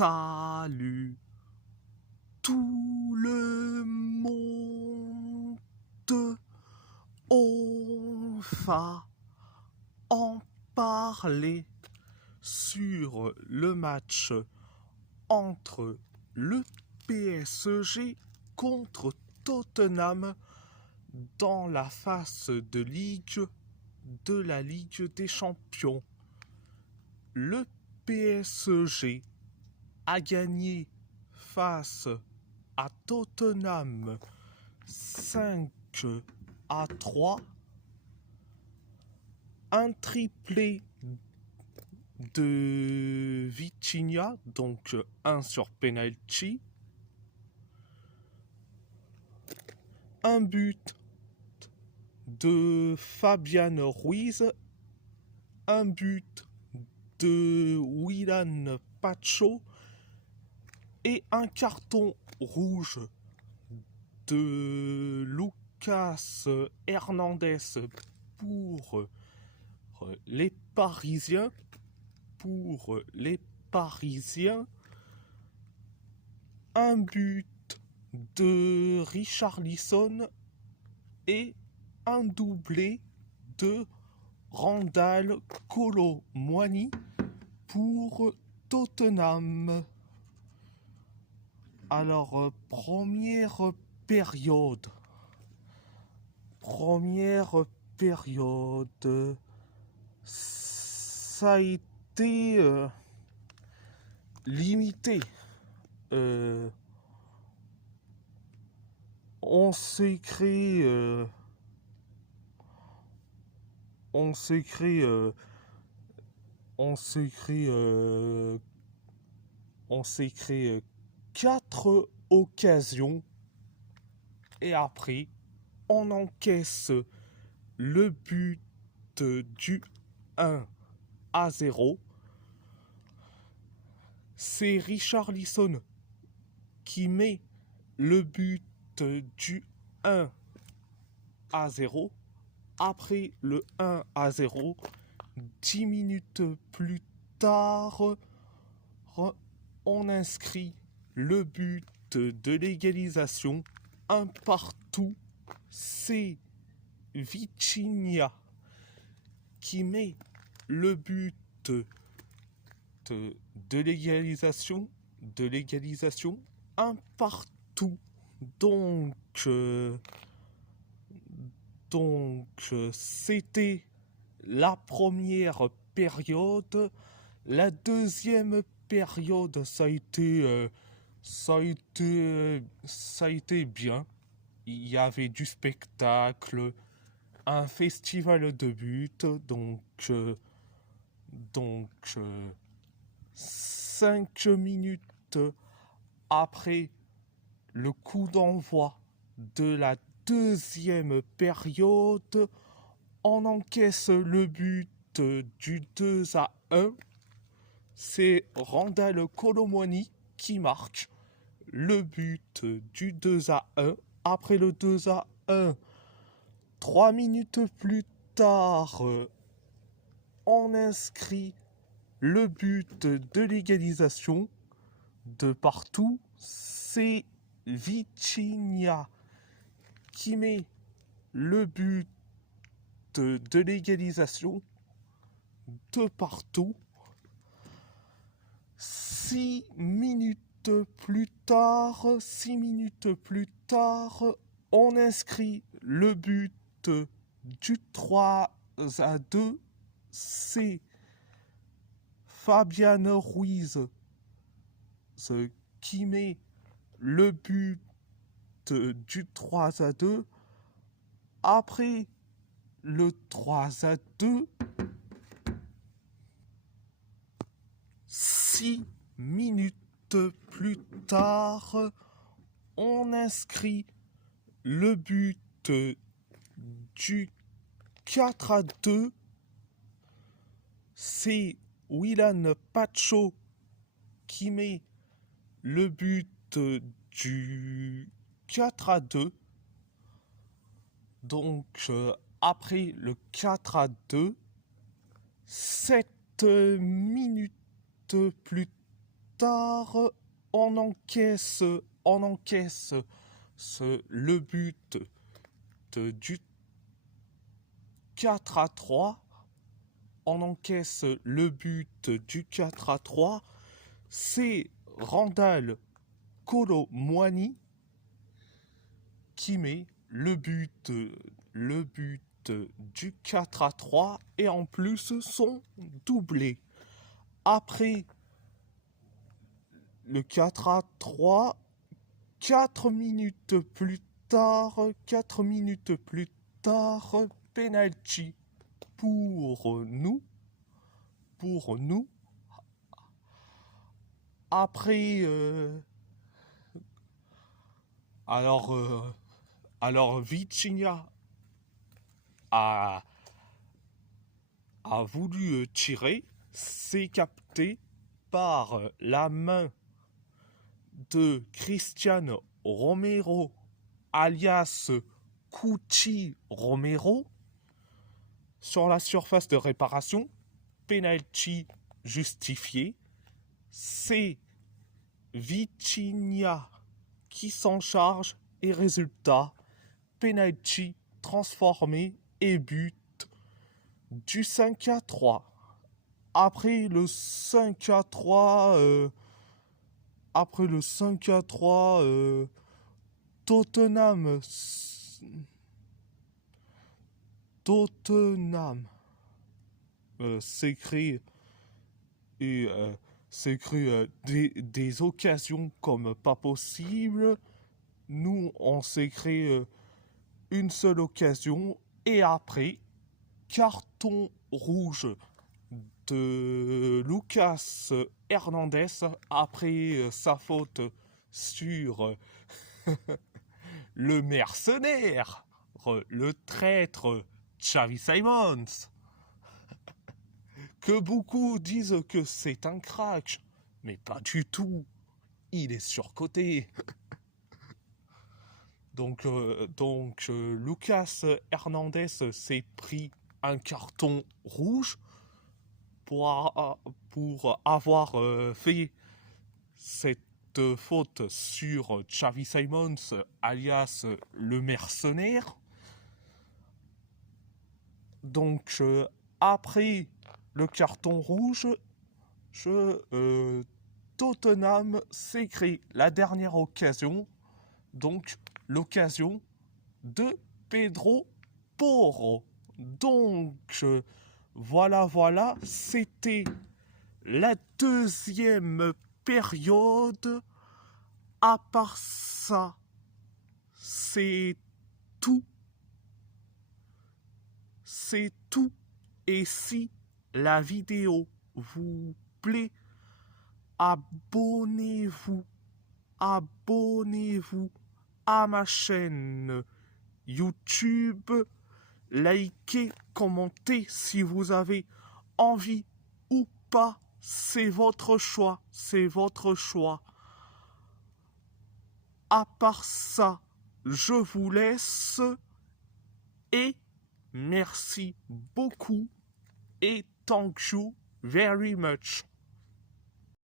Salut tout le monde, on va en parler sur le match entre le PSG contre Tottenham dans la phase de ligue de la Ligue des Champions. Le PSG a gagné face à Tottenham 5-3. Un triplé de Vitinha, donc un sur penalty. Un but de Fabian Ruiz. Un but de Willian Pacho. Et un carton rouge de Lucas Hernandez pour les Parisiens. Un but de Richarlison et un doublé de Randal Kolo Muani pour Tottenham. Alors, première période, ça a été limité. On s'est créé 4 occasions et après on encaisse le but du 1-0. C'est Richarlison qui met le but du 1-0. Après le 1-0, 10 minutes plus tard, on inscrit le but de l'égalisation, un partout. C'est Vitinha qui met le but de l'égalisation, un partout. Donc c'était la première période. La deuxième période, ça a été bien. Il y avait du spectacle, un festival de buts. Donc 5 minutes après le coup d'envoi de la deuxième période, on encaisse le but du 2-1. C'est Randal Kolo Muani qui marque le but du 2-1. Après le 2-1, 3 minutes plus tard, on inscrit le but de l'égalisation de partout. C'est Vitinha qui met le but de l'égalisation de partout. 6 minutes plus tard, on inscrit le but du 3-2. C'est Fabian Ruiz qui met le but du 3-2. Après le 3-2, 6 minutes plus tard, on inscrit le but du 4-2. C'est Willian Pacho qui met le but du 4-2. Donc, après le 4-2, 7 minutes plus tard, on encaisse le but du 4-3. On encaisse le but du 4-3. C'est Randal Kolo Muani qui met le but du 4-3 et en plus son doublé. Après le 4-3, 4 minutes plus tard, penalty pour nous. Après, alors Vitinha a voulu tirer, c'est capté par la main de Cristiano Romero, alias Cuti Romero, sur la surface de réparation. Penalty justifié. C'est Vitinha qui s'en charge et résultat, penalty transformé et but du 5-3. Après le 5-3, Tottenham s'écrit des occasions comme pas possible. Nous, on s'est créé une seule occasion et après, carton rouge de Lucas Hernandez après sa faute sur le mercenaire, le traître Xavi Simons, que beaucoup disent que c'est un crack, mais pas du tout, il est surcoté. Donc Lucas Hernandez s'est pris un carton rouge pour avoir fait cette faute sur Xavi Simons, alias le mercenaire. Donc après le carton rouge, Tottenham s'est créé la dernière occasion, donc l'occasion de Pedro Porro. Donc voilà, c'était la deuxième période. À part ça, c'est tout. C'est tout. Et si la vidéo vous plaît, abonnez-vous à ma chaîne YouTube, likez, commentez si vous avez envie ou pas, c'est votre choix. À part ça, je vous laisse et merci beaucoup et thank you very much.